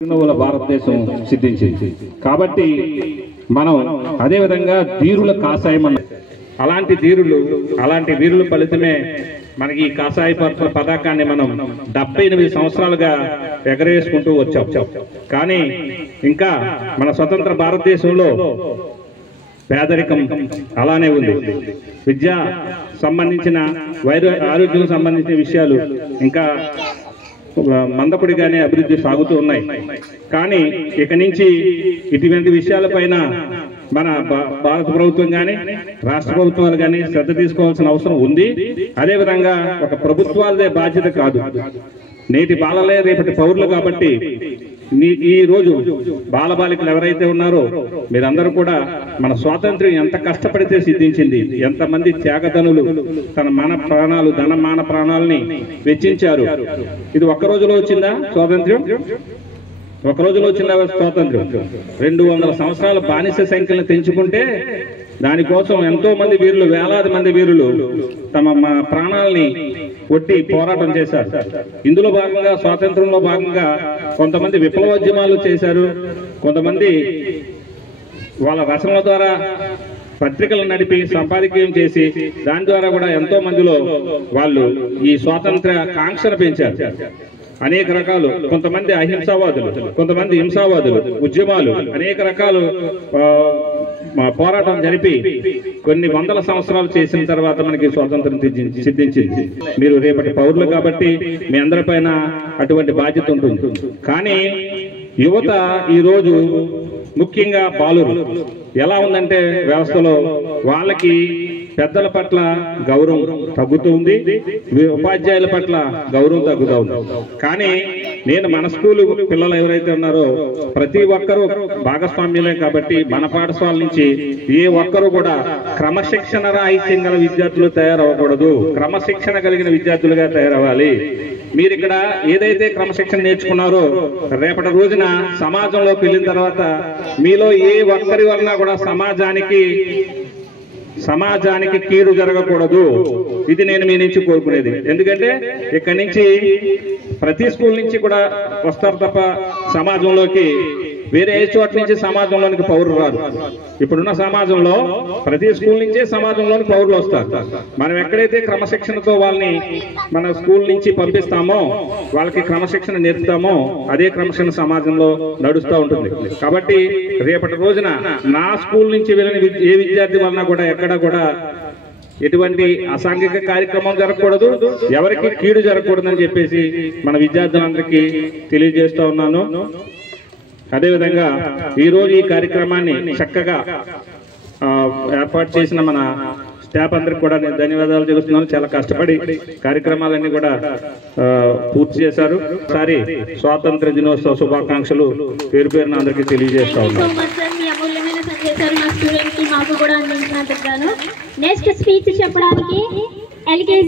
భారతదేశం సిద్ధించింది కాబట్టి మనం అదే విధంగా ధీరుల కాషాయం అలాంటి వీరుల ఫలితమే మనకి ఈ కాషాయ పతాకాన్ని మనం 78 సంవత్సరాలుగా ఎగరేసుకుంటూ వచ్చాం. కానీ ఇంకా మన స్వతంత్ర భారతదేశంలో పేదరికం అలానే ఉంది. విద్య సంబంధించిన ఆరోగ్యం సంబంధించిన విషయాలు ఇంకా మందపడిగానే అభివృద్ధి సాగుతూ ఉన్నాయి. కానీ ఇక నుంచి ఇటువంటి విషయాలపైన మన భారత ప్రభుత్వం కానీ రాష్ట్ర ప్రభుత్వాలు కానీ శ్రద్ధ తీసుకోవాల్సిన అవసరం ఉంది. అదేవిధంగా ఒక ప్రభుత్వాలదే బాధ్యత కాదు, నేటి బాలలే రేపటి పౌరులు. కాబట్టి ఈ రోజు బాలబాలికలు ఎవరైతే ఉన్నారో మీరందరూ కూడా మన స్వాతంత్ర్యం ఎంత కష్టపడితే సిద్ధించింది, ఎంతమంది త్యాగధనులు తన మాన ప్రాణాలని వెచ్చించారు. ఇది ఒక్క రోజులో వచ్చిందా స్వాతంత్ర్యం? ఒక రోజులో వచ్చిందా స్వాతంత్ర్యం? 200 సంవత్సరాల బానిస సంఖ్యలను తెంచుకుంటే దానికోసం ఎంతో మంది వీరులు, వేలాది మంది వీరులు తమ ప్రాణాలని ఒట్టి పోరాటం చేశారు. ఇందులో భాగంగా స్వాతంత్రంలో భాగంగా కొంతమంది విప్లవోద్యమాలు చేశారు, కొంతమంది వాళ్ళ రచనల ద్వారా పత్రికలు నడిపి సంపాదకీయం చేసి దాని ద్వారా కూడా ఎంతో మందిలో వాళ్ళు ఈ స్వాతంత్ర కాంక్షను పెంచారు. అనేక రకాలు, కొంతమంది అహింసావాదులు, కొంతమంది హింసావాదులు, ఉద్యమాలు, అనేక రకాలు పోరాటం జరిపి కొన్ని వందల సంవత్సరాలు చేసిన తర్వాత మనకి స్వాతంత్రం సిద్ధించింది. మీరు రేపటి పౌరులు కాబట్టి మీ అందరిపైన అటువంటి బాధ్యత ఉంటుంది. కానీ యువత ఈరోజు ముఖ్యంగా బాలురు ఎలా ఉందంటే వ్యవస్థలో వాళ్ళకి పెద్దల పట్ల గౌరవం తగ్గుతుంది, ఉపాధ్యాయుల పట్ల గౌరవం తగ్గుతూ ఉంది. కానీ నేను మన స్కూలు పిల్లలు ఎవరైతే ఉన్నారో ప్రతి ఒక్కరూ భాగస్వామ్యులే కాబట్టి మన పాఠశాల నుంచి ఏ ఒక్కరూ కూడా క్రమశిక్షణ రాహిత్యం గల విద్యార్థులు తయారవ్వకూడదు, క్రమశిక్షణ కలిగిన విద్యార్థులుగా తయారవ్వాలి. మీరు ఇక్కడ ఏదైతే క్రమశిక్షణ నేర్చుకున్నారో రేపటి రోజున సమాజంలోకి వెళ్ళిన తర్వాత మీలో ఏ ఒక్కరి వలన కూడా సమాజానికి కీడు జరగకూడదు. ఇది నేను మీ నుంచి కోరుకునేది. ఎందుకంటే ఇక్కడి నుంచి ప్రతి స్కూల్ నుంచి కూడా వస్తారు తప్ప సమాజంలోకి వేరే ఏ చోట నుంచి సమాజంలోనికి పౌరులు రారు. ఇప్పుడున్న సమాజంలో ప్రతి స్కూల్ నుంచే సమాజంలోని పౌరులు వస్తారు. మనం ఎక్కడైతే క్రమశిక్షణతో వాళ్ళని మన స్కూల్ నుంచి పంపిస్తామో, వాళ్ళకి క్రమశిక్షణ నేర్పుతామో అదే క్రమశిక్షణ సమాజంలో నడుస్తూ ఉంటుంది. కాబట్టి రేపటి రోజున నా స్కూల్ నుంచి వెళ్ళిన ఏ విద్యార్థి వలన కూడా ఎక్కడ కూడా ఎటువంటి అసాంఘిక కార్యక్రమం జరగకూడదు, ఎవరికి కీడు జరగకూడదని చెప్పేసి మన విద్యార్థులందరికీ తెలియజేస్తూ ఉన్నాను. అదేవిధంగా ఈరోజు ఈ కార్యక్రమాన్ని చక్కగా ఏర్పాటు చేసిన మన స్టాఫ్ అందరికి కూడా నేను ధన్యవాదాలు తెలుస్తున్నాను. చాలా కష్టపడి కార్యక్రమాలన్నీ కూడా పూర్తి చేశారు. ఒకసారి స్వాతంత్ర దినోత్సవ శుభాకాంక్షలు పేరు పేరున అందరికీ తెలియజేస్తా ఉన్నాను. నెక్స్ట్ స్పీచ్ చెప్పడానికి LKG